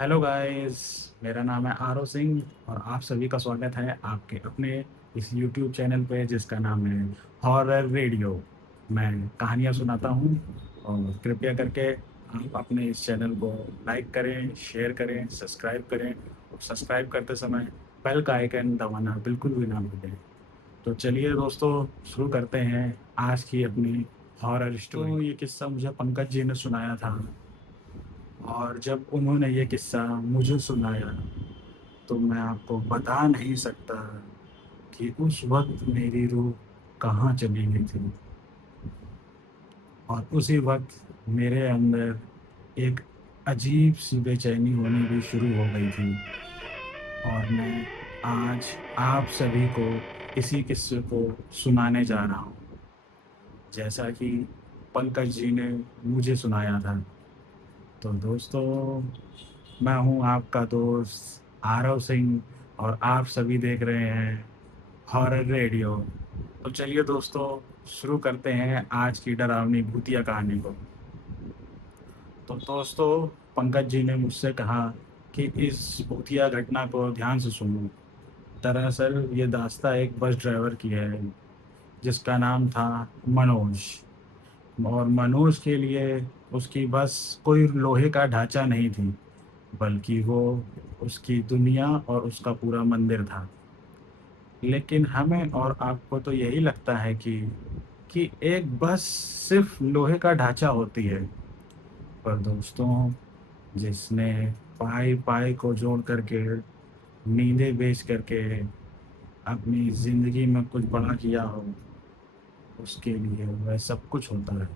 Hello guys. मेरा नाम है आरव सिंह और आप सभी का स्वागत है आपके अपने इस यूट्यूब चैनल पे जिसका नाम है हॉरर रेडियो। मैं कहानियाँ सुनाता हूँ और कृपया करके आप अपने इस चैनल को लाइक करें, शेयर करें, सब्सक्राइब करें और सब्सक्राइब करते समय बेल का आइकन दबाना बिल्कुल भी ना भूलें। तो चलिए दोस्तों, शुरू करते हैं आज की अपनी हॉरर स्टोरी। तो ये किस्सा मुझे पंकज जी ने सुनाया था और जब उन्होंने ये किस्सा मुझे सुनाया तो मैं आपको बता नहीं सकता कि उस वक्त मेरी रूह कहाँ चली गई थी। और उसी वक्त मेरे अंदर एक अजीब सी बेचैनी होनी भी शुरू हो गई थी। और मैं आज आप सभी को इसी किस्से को सुनाने जा रहा हूँ, जैसा कि पंकज जी ने मुझे सुनाया था। तो दोस्तों, मैं हूँ आपका दोस्त आरव सिंह और आप सभी देख रहे हैं हॉरर रेडियो। तो चलिए दोस्तों, शुरू करते हैं आज की डरावनी भूतिया कहानी को। तो दोस्तों, पंकज जी ने मुझसे कहा कि इस भूतिया घटना को ध्यान से सुनो। दरअसल ये दास्ता एक बस ड्राइवर की है जिसका नाम था मनोज। और मनोज के लिए उसकी बस कोई लोहे का ढांचा नहीं थी, बल्कि वो उसकी दुनिया और उसका पूरा मंदिर था। लेकिन हमें और आपको तो यही लगता है कि एक बस सिर्फ लोहे का ढांचा होती है। पर दोस्तों, जिसने पाई पाई को जोड़ करके, नींदें बेच करके अपनी जिंदगी में कुछ बड़ा किया हो, उसके लिए वह सब कुछ होता है।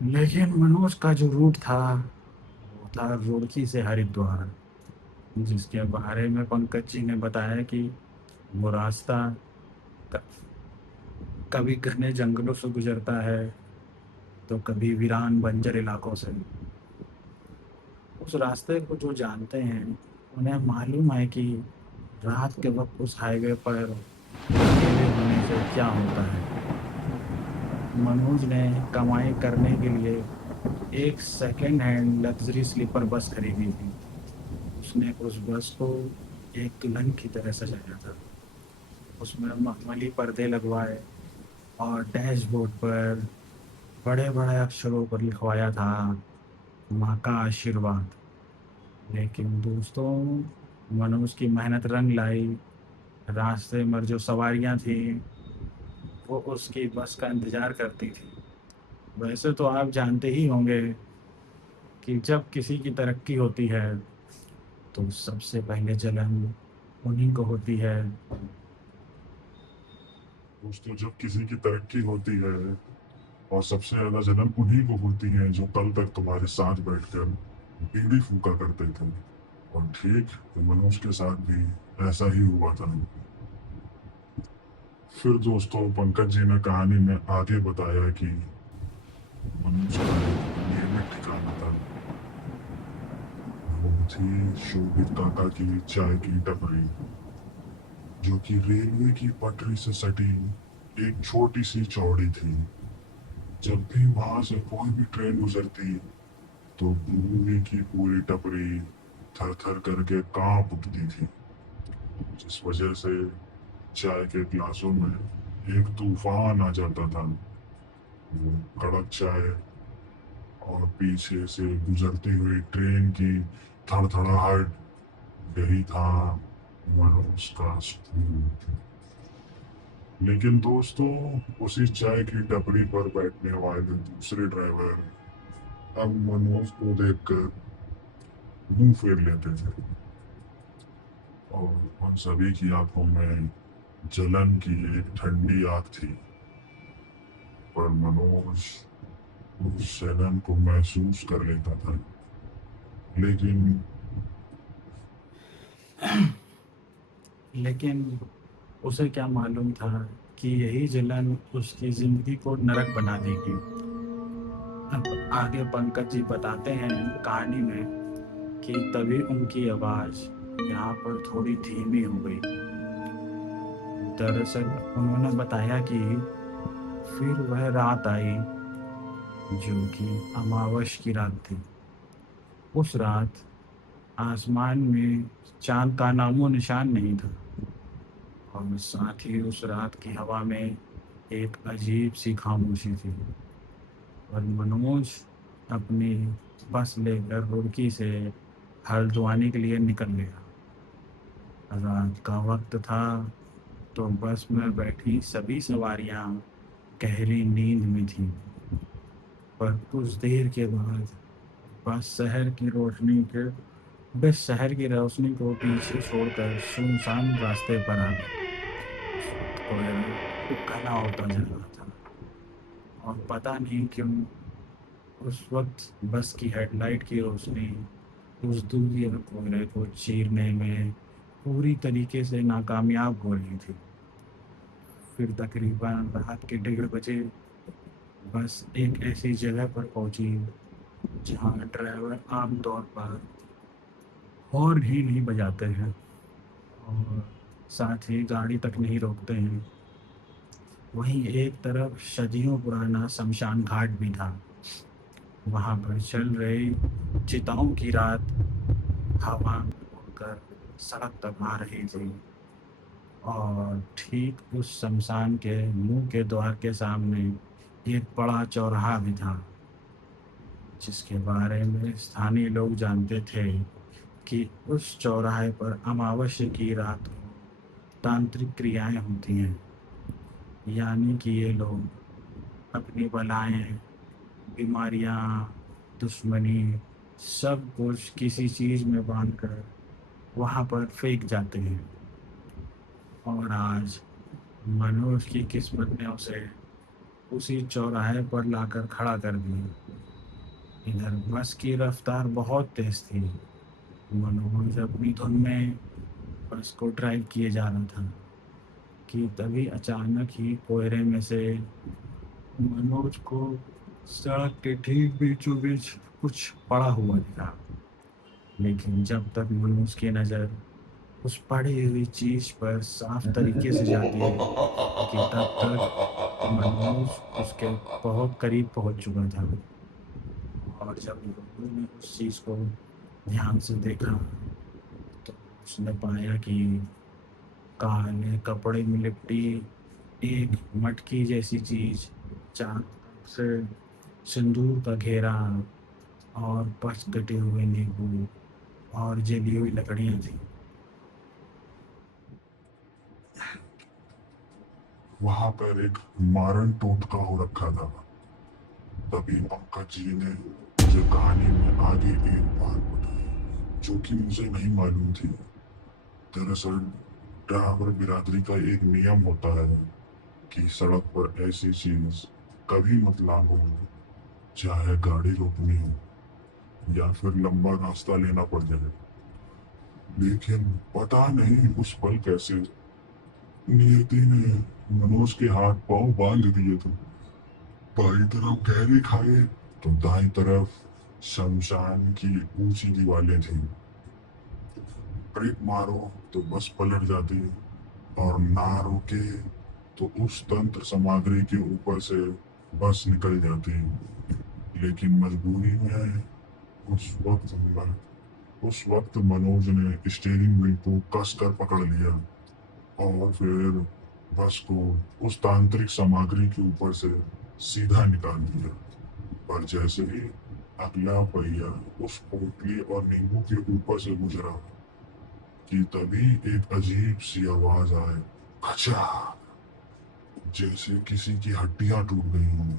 लेकिन मनोज का जो रूट था वो था रुड़की से हरिद्वार, जिसके बारे में पंकज जी ने बताया कि वो रास्ता क- कभी घने जंगलों से गुजरता है तो कभी वीरान बंजर इलाकों से। उस रास्ते को जो जानते हैं उन्हें मालूम है कि रात के वक्त उस हाईवे पर अकेले होने से क्या होता है। मनोज ने कमाई करने के लिए एक second hand luxury sleeper bus खरीदी थी। उसने उस बस को एक दुल्हन की तरह सजाया था। उसमें मखमली पर्दे लगवाए और डैशबोर्ड पर बड़े बड़े अक्षरों पर लिखवाया था माँ का आशीर्वाद। लेकिन दोस्तों, मनोज की मेहनत रंग लाई। रास्ते में जो सवारियां थी वो उसकी बस का इंतजार करती थी। वैसे तो आप जानते ही होंगे कि जब किसी की तरक्की होती है तो सबसे पहले जलन उन्हीं को होती है। दोस्तों, जब किसी की तरक्की होती है और सबसे ज्यादा जलन उन्हीं को होती है जो कल तक तुम्हारे साथ बैठकर बीड़ी फूका करते थे। और ठीक मनोज के साथ भी ऐसा ही हुआ था। फिर दोस्तों, पंकज जी ने कहानी में आगे बताया कि मनोज का एक नियमित ठिकाना था। वो थी शोभित काका की चाय की टपरी, जो कि रेलवे की पटरी से सटी एक छोटी सी चौड़ी थी। जब भी वहां से कोई भी ट्रेन गुजरती तो पूरी की पूरी टपरी थर थर करके कांप उठती थी, जिस वजह से चाय के गिलासों में एक तूफान आ जाता था। वो कड़क चाय और पीछे से गुजरती हुई ट्रेन की थड़थड़ाहट, यही था मनोज का सुकून। लेकिन दोस्तों, उसी चाय की टपरी पर बैठने वाले दूसरे ड्राइवर अब मनोज को देखकर मुंह फेर लेते थे और उन सभी की आंखों में जलन की एक ठंडी आग थी। पर मनोज उस जलन को महसूस कर लेता था। लेकिन लेकिन उसे क्या मालूम था कि यही जलन उसकी जिंदगी को नरक बना देगी। अब आगे पंकज जी बताते हैं कहानी में कि तभी उनकी आवाज यहाँ पर थोड़ी धीमी हो गई। दरअसल उन्होंने बताया कि फिर वह रात आई जो कि अमावस की रात थी। उस रात आसमान में चाँद का नामो निशान नहीं था और साथ ही उस रात की हवा में एक अजीब-सी खामोशी थी और मनोज अपनी बस लेकर रुड़की से हल्द्वानी के लिए निकल गया। रात का वक़्त था तो बस में बैठी सभी सवारियाँ गहरी नींद में थीं, पर कुछ देर के बाद बस शहर की रोशनी को पीछे छोड़कर सुनसान रास्ते पर आ गई। उस वक़्त कोहरा घना होता जा रहा था और पता नहीं क्यों उस वक़्त बस की हेडलाइट की रोशनी उस दूरिया कोहरे को चीरने में पूरी तरीके से नाकामयाब हो रही थी। फिर तकरीबन रात के 1:30 बजे बस एक ऐसी जगह पर पहुंची जहां ड्राइवर आमतौर पर हॉर्न ही नहीं बजाते हैं और साथ ही गाड़ी तक नहीं रोकते हैं। वहीं एक तरफ सदियों पुराना शमशान घाट भी था। वहां पर चल रही चिताओं की रात हवा में उड़कर सड़क तक आ रही थी और ठीक उस शमशान के मुंह के द्वार के सामने एक बड़ा चौराहा भी था, जिसके बारे में स्थानीय लोग जानते थे कि उस चौराहे पर अमावस्या की रात को तांत्रिक क्रियाएं होती हैं। यानी कि ये लोग अपनी बलाएं, बीमारियां, दुश्मनी सब कुछ किसी चीज़ में बांधकर वहाँ पर फेंक जाते हैं। और आज मनोज की किस्मत ने उसे उसी चौराहे पर लाकर खड़ा कर दिया। इधर बस की रफ्तार बहुत तेज थी। मनोज अपनी धुन में बस को ड्राइव किए जा रहा था कि तभी अचानक ही कोहरे में से मनोज को सड़क के ठीक बीचों बीच कुछ पड़ा हुआ दिखा। लेकिन जब तक मनोज की नज़र उस पड़ी हुई चीज पर साफ तरीके से जाती है कि तब तक मनोज उसके बहुत करीब पहुंच चुका था। और जब मनोज ने उस चीज को ध्यान से देखा तो उसने पाया कि काले कपड़े में लिपटी एक मटकी जैसी चीज, चारों तरफ से सिंदूर का घेरा और पच कटे हुए नींबू और जली हुई लकड़ियां थी। वहां पर एक मारन टोटका हो रखा था। तभी पंकज जी ने मुझे कहानी में आगे एक बात बताई जो कि मुझे नहीं मालूम थी। दरअसल ड्राइवर बिरादरी का एक नियम होता है कि सड़क पर ऐसी चीज कभी मत लागू हो, चाहे गाड़ी रोकनी हो या फिर लंबा रास्ता लेना पड़ जाए। लेकिन पता नहीं उस पल कैसे नियति ने मनोज के हाथ पांव बांध दिए थे। बाई तरफ गहरी खाई तो दाई तरफ शमशान की ऊंची दीवारें थी। ब्रेक मारो तो बस पलट जाती और ना रोके तो उस तंत्र सामग्री के ऊपर से बस निकल जाती। लेकिन मजबूरी में उस वक्त उस वक्त मनोज ने स्टीयरिंग व्हील को कस कर पकड़ लिया और फिर बस को उस तांत्रिक सामग्री के ऊपर से सीधा निकाल दिया। पर जैसे ही अगला पहिया उस पोटली और नींबू के ऊपर से गुजरा कि तभी एक अजीब सी आवाज आए, खचा, जैसे किसी की हड्डियां टूट गई हों।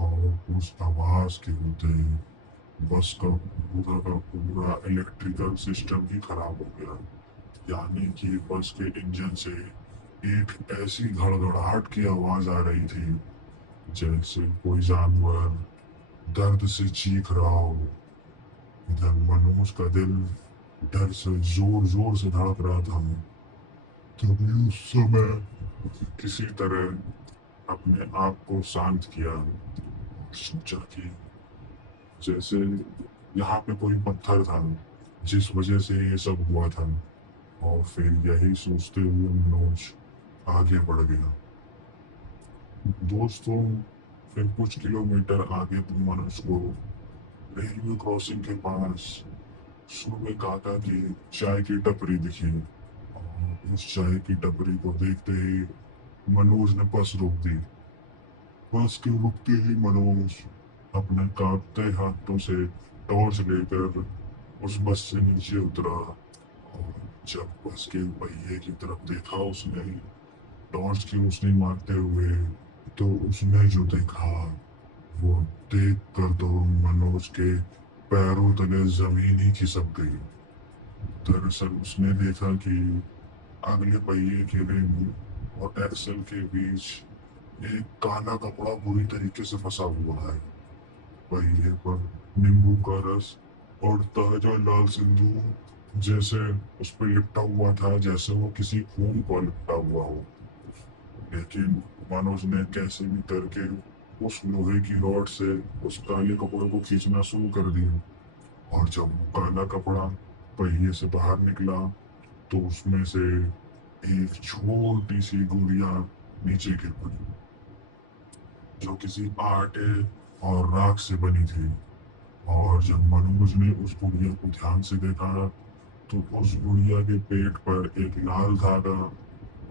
और उस आवाज के होते ही बस का पूरा इलेक्ट्रिकल सिस्टम ही खराब हो गया। यानी कि बस के इंजन से एक ऐसी घड़घड़ाहट की आवाज आ रही थी जैसे कोई जानवर दर्द से चीख रहा हो। इधर मनोज का दिल डर से जोर जोर से धड़क रहा था। तभी उस समय किसी तरह अपने आप को शांत किया। सोचा कि जैसे यहाँ पे कोई पत्थर था जिस वजह से ये सब हुआ था। और फिर यही सोचते हुए मनोज आगे बढ़ गया। दोस्तों, फिर कुछ किलोमीटर आगे मनोज को रेलवे क्रॉसिंग के पास सुबह काका की चाय की टपरी दिखी। और उस चाय की टपरी को देखते ही मनोज ने बस रोक दी। बस के रुकते ही मनोज अपने कांपते हाथों से टॉर्च लेकर उस बस से नीचे उतरा। और जब बस के पहिए की तरफ देखा उसने टॉर्च की रोशनी मारते हुए, तो उसने जो देखा वो देख कर तो मनोज के पैरों तले जमीन ही खिसक गई। दरअसल उसने देखा कि अगले पहिए के रिम और एक्सल के बीच एक काला कपड़ा बुरी तरीके से फंसा हुआ है। पहिए पर नींबू का रस और ताजा लाल सिंदूर जैसे उस पर लिपटा हुआ था, जैसे वो किसी खून पर लिपटा हुआ हो। लेकिन मनोज ने कैसे भी करके उस लोहे की रॉड से उस काले कपड़े को खींचना शुरू कर दिया। और जब वो काला कपड़ा पहिए से बाहर निकला, तो उसमें से एक छोटी सी गुड़िया नीचे गिर पड़ी, जो किसी आटे और राख से बनी थी। और जब मनोज ने उस गुड़िया को ध्यान से देखा, तो उस गुड़िया के पेट पर एक लाल धागा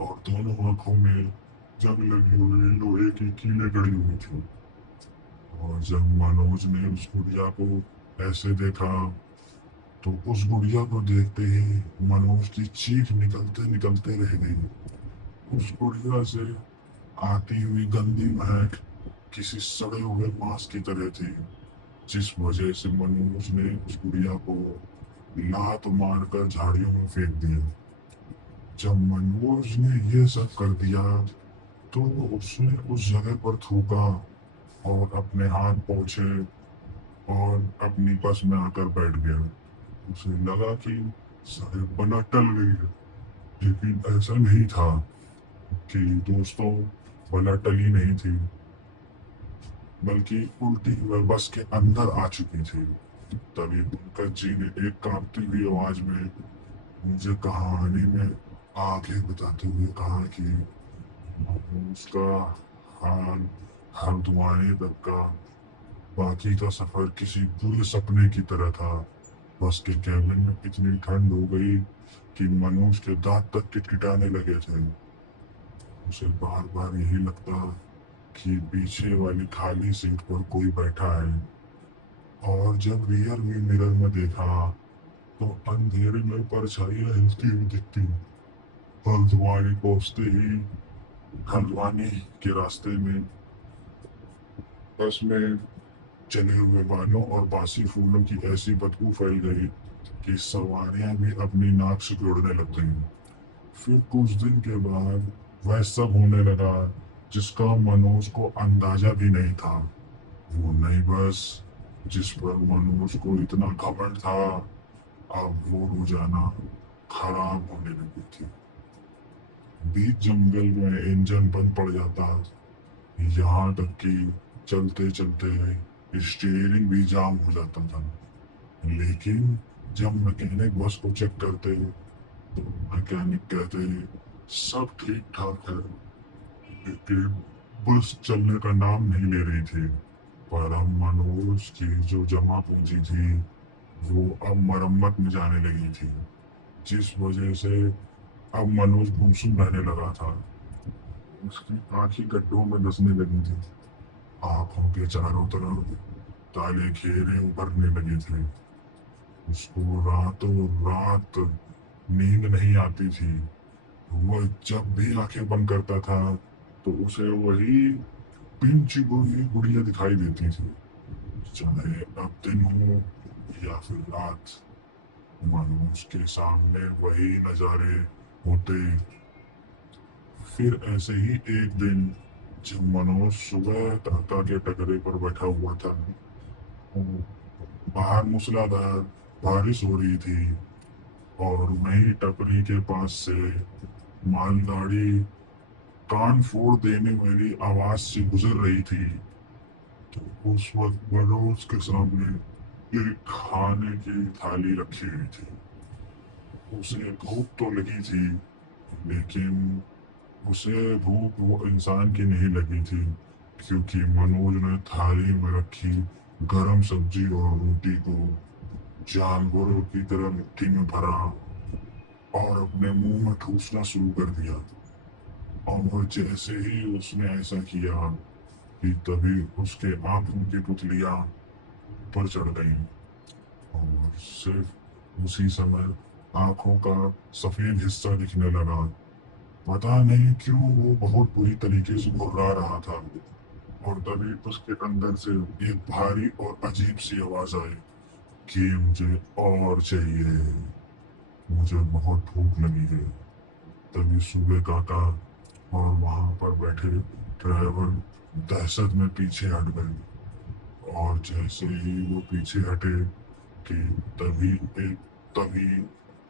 और दोनों आंखों में जंग लगी हुई लोहे की कीलें गड़ी हुई थी। और जब मनोज ने उस गुड़िया को ऐसे देखा, तो उस गुड़िया को देखते ही मनोज की चीख निकलते निकलते रह गई। उस गुड़िया से आती हुई गंदी महक किसी सड़े हुए मांस की तरह थी, जिस वजह से मनोज ने उस गुड़िया को लात मारकर झाड़ियों में फेंक दिया। जब मनोज ने ये सब कर दिया, तो उसने उस जगह पर थूका और अपने हाथ पोंछे और अपनी बस में आकर बैठ गया। उसे लगा कि शायद बला टल गई है, लेकिन ऐसा नहीं था कि दोस्तों, बला टली नहीं थी, बल्कि उल्टी वह बस के अंदर आ चुकी थी। तभी पंकज जी ने एक कांपती हुई आवाज में मुझे कहानी में आगे बताते हुए कहा कि उसका हाल हल्द्वानी तक का बाकी का सफर किसी बुरे सपने की तरह था। बस के कैबिन में इतनी ठंड हो गई कि मनोज के दांत तक किटकिटाने लगे थे। उसे बार बार यही लगता कि पीछे वाली खाली सीट पर कोई बैठा है। और जब रियर व्यू मिरर में देखा, तो अंधेरे में परछाइयां हिलती हुई दिखती। हल्द्वानी पहुंचते ही हल्द्वानी के रास्ते में बस में जले हुए बालों और बासी फूलों की ऐसी बदबू फैल गई कि सवारियां भी अपनी नाक सिकोड़ने लग गईं। फिर कुछ दिन के बाद वह सब होने लगा जिसका मनोज को अंदाजा भी नहीं था। वो नई बस जिस पर मनोज को इतना घमंड था, अब वो रोजाना खराब होने लगी थी। बीच जंगल में इंजन बंद पड़ जाता, यहाँ तक कि चलते चलते स्टीयरिंग भी जाम हो जाता था। लेकिन जब मैकेनिक बस को चेक करते, तो मैकेनिक कहते सब ठीक ठाक है। लेकिन बस चलने का नाम नहीं ले रही थी। पर अब मनोज की जो जमा पूंजी थी, वो अब मरम्मत में जाने लगी थी, जिस वजह से अब मनोज गुमसुम रहने लगा था। उसकी आंखें गड्ढों में धंसने लगी थी। आंखों के चारों तरफ काले घेरे उभरने लगे थे। उसको रातों रात नींद नहीं आती थी। वह जब भी आंखें बंद करता था, तो उसे वही पिंची हुई गुड़िया दिखाई देती थी। चाहे अब दिन हो या फिर रात, मनोज के सामने वही नजारे होते। फिर ऐसे ही एक दिन, जब मनोज सुबह काका के टकरे पर बैठा हुआ था, बाहर मूसलाधार बारिश हो रही थी और वहीं टपरी के पास से मालगाड़ी कान फोड़ देने वाली आवाज से गुजर रही थी। तो उस वक्त मनोज के सामने एक खाने की थाली रखी हुई थी। उसे भूख तो लगी थी, लेकिन उसे भूख वो इंसान की नहीं लगी थी, क्योंकि मनोज ने थाली में रखी गरम सब्जी और रोटी को जानवरों की तरह मिट्टी में भरा और अपने मुंह में ठूसना शुरू कर दिया। और जैसे ही उसने ऐसा किया कि तभी उसके आंखों की पुतलियां ऊपर चढ़ गईं और सिर्फ उसी समय आंखों का सफेद हिस्सा दिखने लगा। पता नहीं क्यों वो बहुत बुरी तरीके से घुर्रा रहा था। और तभी उसके अंदर से एक भारी और अजीब सी आवाज आई कि मुझे और चाहिए, मुझे बहुत भूख लगी है। तभी सूबे काका और वहां पर बैठे ड्राइवर दहशत में पीछे हट गए। और जैसे ही वो पीछे हटे कि तभी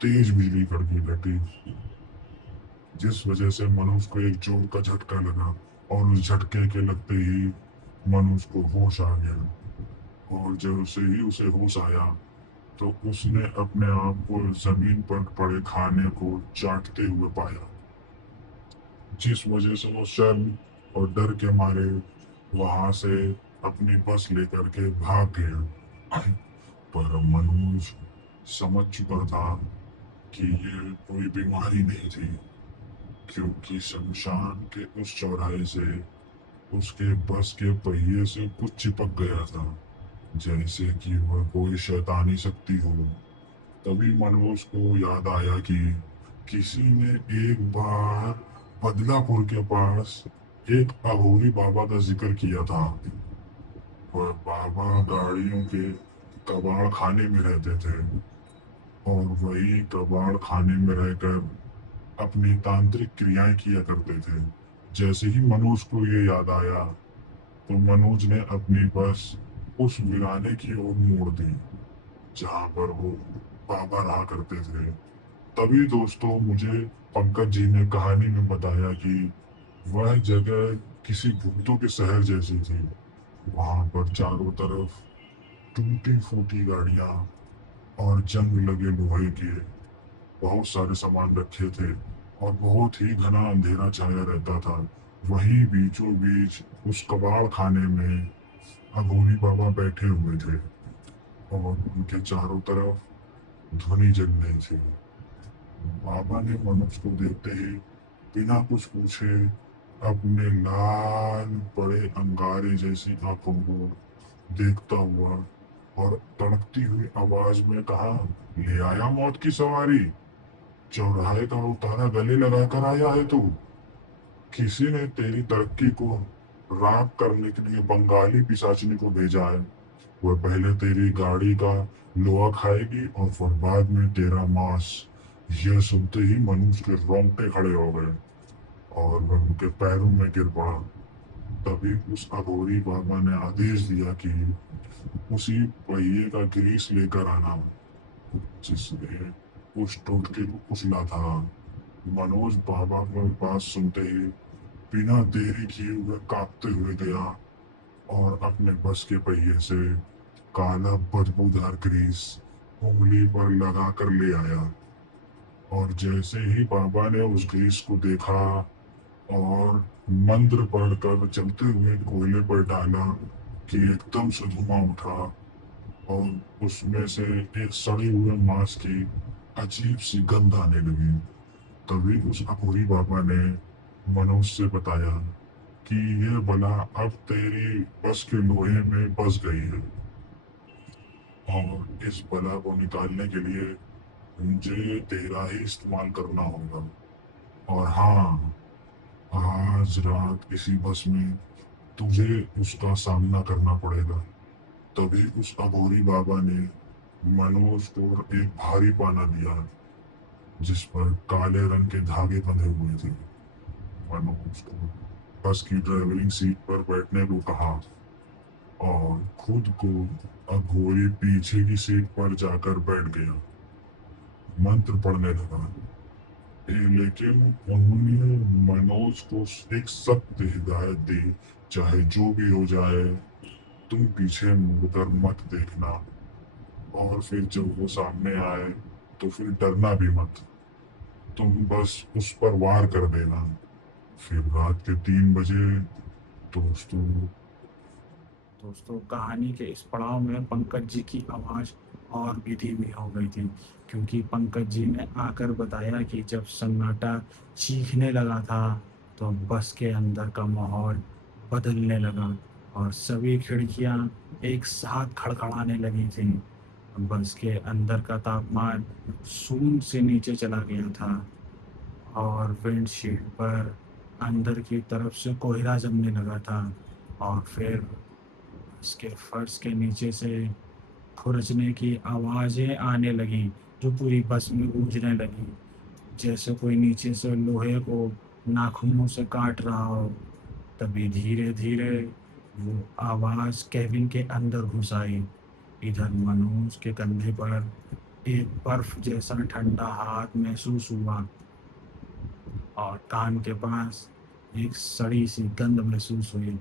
तेज बिजली कड़की घटी, जिस वजह से मनुष्य को एक जोर का झटका लगा। और उस झटके के लगते ही मनुष्य को होश आ गया। और जैसे ही उसे होश आया तो उसने अपने आप को जमीन पर पड़े खाने को चाटते हुए पाया, जिस वजह से वो शर्म और डर के मारे वहां से अपनी बस लेकर के भाग गया। पर मनोज समझ चुका था कि ये कोई बीमारी नहीं थी, क्योंकि शमशान के उस चौराहे से उसके बस के पहिए से कुछ चिपक गया था, जैसे कि वह कोई शैतानी शक्ति हो। तभी मनोज को याद आया कि किसी ने एक बार बदलापुर के पास एक अघोरी बाबा का जिक्र किया था। वह बाबा गाड़ियों के कबाड़ खाने में रहते थे और वही कबाड़ खाने में रहकर अपनी तांत्रिक क्रियाएं किया करते थे। जैसे ही मनोज को ये याद आया तो मनोज ने अपनी बस उस वीराने की ओर मोड़ दी जहां पर वो बाबा रहा करते थे। तभी दोस्तों मुझे पंकज जी ने कहानी में बताया कि वह जगह किसी भूतों के शहर जैसी थी। वहां पर चारों तरफ टूटी फूटी गाड़ियां और जंग लगे लोहे के बहुत सारे सामान रखे थे और बहुत ही घना अंधेरा छाया रहता था। वहीं बीचों बीच उस कबाड़ खाने में अघोरी बाबा बैठे हुए थे और उनके चारों तरफ ध्वनि जग रही थी। बाबा ने मनुष्य को देखते ही बिना कुछ पूछे अपने लाल बड़े अंगारे जैसी आंखों को देखता हुआ और तड़कती हुई आवाज में कहा, ले आया मौत की सवारी, चौराहे का उतारा गले लगाकर आया है तू। किसी ने तेरी तरक्की को राख करने के लिए बंगाली पिशाचिनी को भेजा है। वह पहले तेरी गाड़ी का लोहा खाएगी और फिर बाद में तेरा मांस। यह सुनते ही मनुष्य के रोंगटे खड़े हो गए और वह उनके पैरों में गिर पड़ा। तभी उस अघोरी बाबा ने आदेश दिया कि उसी पहिए का ग्रीस लेकर आना जिसने उस टोटके को कुचला था। मनोज बाबा की बात सुनते ही बिना देरी किए हुए कांपते हुए गया और अपने बस के पहिए से काला बदबूदार ग्रीस उंगली पर लगा कर ले आया। और जैसे ही बाबा ने उस ग्रीस को देखा और मंत्र पढ़कर जलते हुए कोयले पर डाला कि एकदम से धुआं उठा और उसमें से एक सड़े हुए मांस की अजीब सी गंध आने लगी। तभी उस अघोरी बाबा ने मनोज से बताया कि यह बला अब तेरी बस के लोहे में बस गई है और इस बला को निकालने के लिए मुझे तेरा ही इस्तेमाल करना होगा। और हाँ, आज रात इसी बस में तुझे उसका सामना करना पड़ेगा। तभी उस अघोरी बाबा ने मनोज को एक भारी पाना दिया जिस पर काले रंग के धागे बंधे हुए थे। मनोज को बस की ड्राइवरिंग सीट पर बैठने को कहा और खुद को अघोरी पीछे की सीट पर जाकर बैठ गया। मंत्र पढ़ने लगा। लेकिन उन्होंने मनोज को एक सख्त हिदायत दी, चाहे जो भी हो जाए तुम पीछे मुड़कर मत देखना और फिर जब वो सामने आए तो फिर डरना भी मत, तुम बस उस पर वार कर देना। फिर रात के 3 बजे दोस्तों दोस्तों कहानी के इस पड़ाव में पंकज जी की आवाज़ और भी धीमी हो गई थी, क्योंकि पंकज जी ने आकर बताया कि जब सन्नाटा चीखने लगा था तो बस के अंदर का माहौल बदलने लगा और सभी खिड़कियां एक साथ खड़खड़ाने लगी थी। बस के अंदर का तापमान शून्य से नीचे चला गया था और विंडशील्ड पर अंदर की तरफ से कोहरा जमने लगा था और फिर उसके फर्श के नीचे से खुरचने की आवाज़ें आने लगीं, जो पूरी बस में गूंजने लगी, जैसे कोई नीचे से लोहे को नाखूनों से काट रहा हो। तभी धीरे धीरे वो आवाज़ केबिन के अंदर घुस आई। इधर मनोज के कंधे पर एक बर्फ जैसा ठंडा हाथ महसूस हुआ और कान के पास एक सड़ी सी गंध महसूस हुई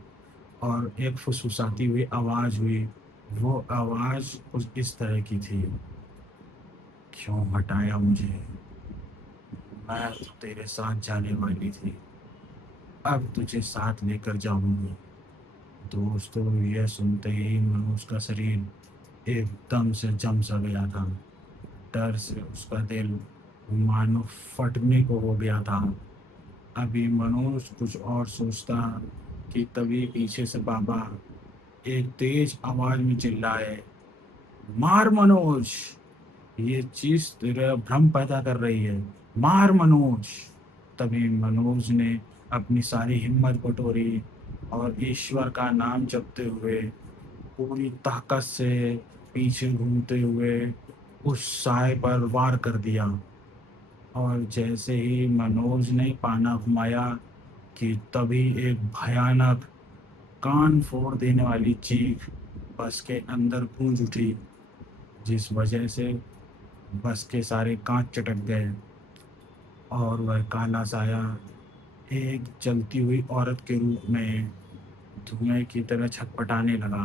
और एक फुसफुसाती हुई आवाज़ हुई। वो आवाज़ कुछ इस तरह की थी, क्यों हटाया मुझे, मैं तो तेरे साथ जाने वाली थी, अब तुझे साथ लेकर जाऊंगी। दोस्तों यह सुनते ही मनोज का शरीर एकदम से जम सा गया था। डर से उसका दिल मानो फटने को हो गया था। अभी मनोज कुछ और सोचता कि तभी पीछे से बाबा एक तेज आवाज में चिल्लाए, मार मनोज, ये चीज तेरा भ्रम पैदा कर रही है, मार मनोज। तभी मनोज ने अपनी सारी हिम्मत बटोरी और ईश्वर का नाम जपते हुए पूरी ताकत से पीछे घूमते हुए उस साय पर वार कर दिया। और जैसे ही मनोज ने पाना घुमाया कि तभी एक भयानक कान फोड़ देने वाली चीख बस के अंदर गूंज उठी, जिस वजह से बस के सारे कांच चटक गए और वह काला साया एक चलती हुई औरत के रूप में धुएं की तरह छटपटाने लगा।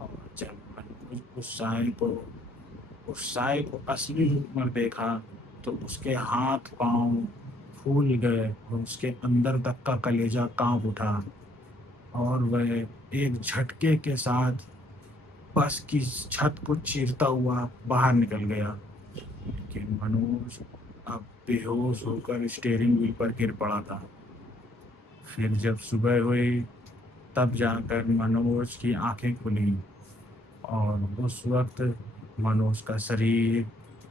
और जब मनोज उस साय को असली रूप में देखा तो उसके हाथ पांव फूल गए और उसके अंदर तक का कलेजा कांप उठा और वह एक झटके के साथ बस की छत को चीरता हुआ बाहर निकल गया। लेकिन मनोज अब बेहोश होकर स्टीयरिंग व्हील पर गिर पड़ा था। फिर जब सुबह हुई तब जाकर मनोज की आंखें खुली और उस वक्त मनोज का शरीर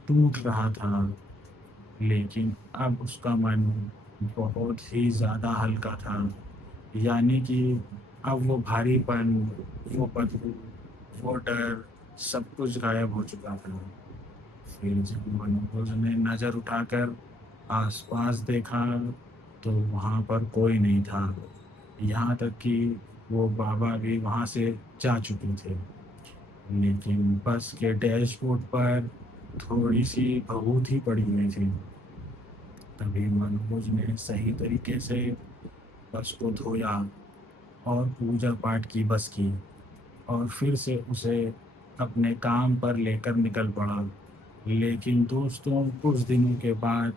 टूट रहा था, लेकिन अब उसका मन बहुत ही ज़्यादा हल्का था। यानी कि अब वो भारीपन, वो बदबू, वो डर, सब कुछ गायब हो चुका था। फिर जब मनोज ने नज़र उठाकर आसपास देखा तो वहाँ पर कोई नहीं था। यहाँ तक कि वो बाबा भी वहाँ से जा चुके थे। लेकिन बस के डैशबोर्ड पर थोड़ी सी भभूति पड़ी हुई थी। तभी मनोज ने सही तरीके से बस को धोया और पूजा पाठ की बस की और फिर से उसे अपने काम पर लेकर निकल पड़ा। लेकिन दोस्तों कुछ दिनों के बाद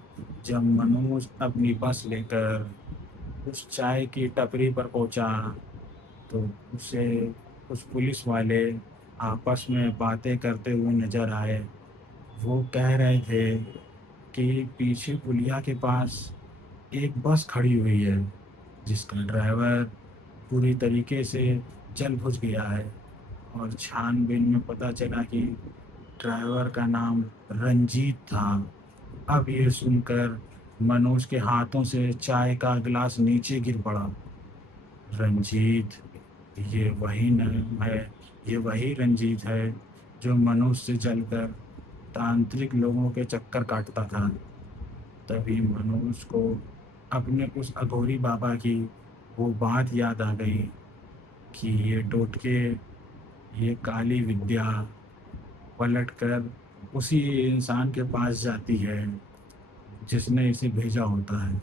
जब मनोज अपनी बस लेकर उस चाय की टपरी पर पहुंचा तो उसे कुछ पुलिस वाले आपस में बातें करते हुए नजर आए। वो कह रहे थे कि पीछे पुलिया के पास एक बस खड़ी हुई है जिसका ड्राइवर पूरी तरीके से जल बुझ गया है और छानबीन में पता चला कि ड्राइवर का नाम रंजीत था। अब ये सुनकर मनोज के हाथों से चाय का गिलास नीचे गिर पड़ा। रंजीत, ये वही नाम है, ये वही रंजीत है जो मनोज से जलकर तांत्रिक लोगों के चक्कर काटता था। तभी मनोज को अपने उस अघोरी बाबा की वो बात याद आ गई कि ये टोटके, ये काली विद्या पलट कर उसी इंसान के पास जाती है जिसने इसे भेजा होता है।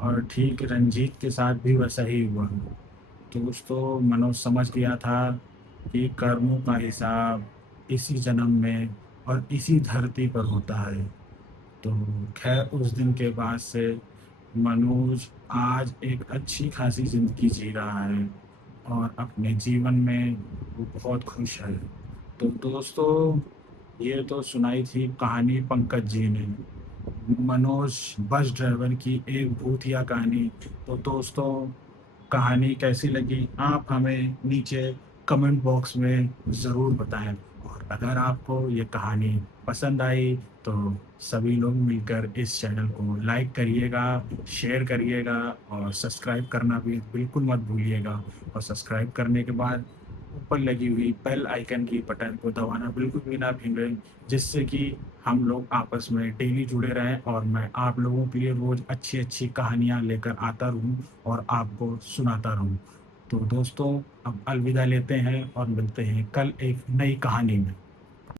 और ठीक रंजीत के साथ भी वैसा ही हुआ। तो दोस्तों मनोज समझ गया था कि कर्मों का हिसाब इसी जन्म में और इसी धरती पर होता है। तो खैर उस दिन के बाद से मनोज आज एक अच्छी खासी जिंदगी जी रहा है और अपने जीवन में वो बहुत खुश है। तो दोस्तों, ये तो सुनाई थी कहानी पंकज जी ने, मनोज बस ड्राइवर की एक भूतिया कहानी। तो दोस्तों, कहानी कैसी लगी आप हमें नीचे कमेंट बॉक्स में ज़रूर बताएं। और अगर आपको ये कहानी पसंद आई तो सभी लोग मिलकर इस चैनल को लाइक करिएगा, शेयर करिएगा और सब्सक्राइब करना भी बिल्कुल मत भूलिएगा। और सब्सक्राइब करने के बाद ऊपर लगी हुई बेल आइकन की बटन को दबाना बिल्कुल भी ना भूलें, जिससे कि हम लोग आपस में डेली जुड़े रहें और मैं आप लोगों के लिए रोज़ अच्छी अच्छी कहानियाँ लेकर आता रहूँ और आपको सुनाता रहूँ। तो दोस्तों, अब अलविदा लेते हैं और मिलते हैं कल एक नई कहानी में।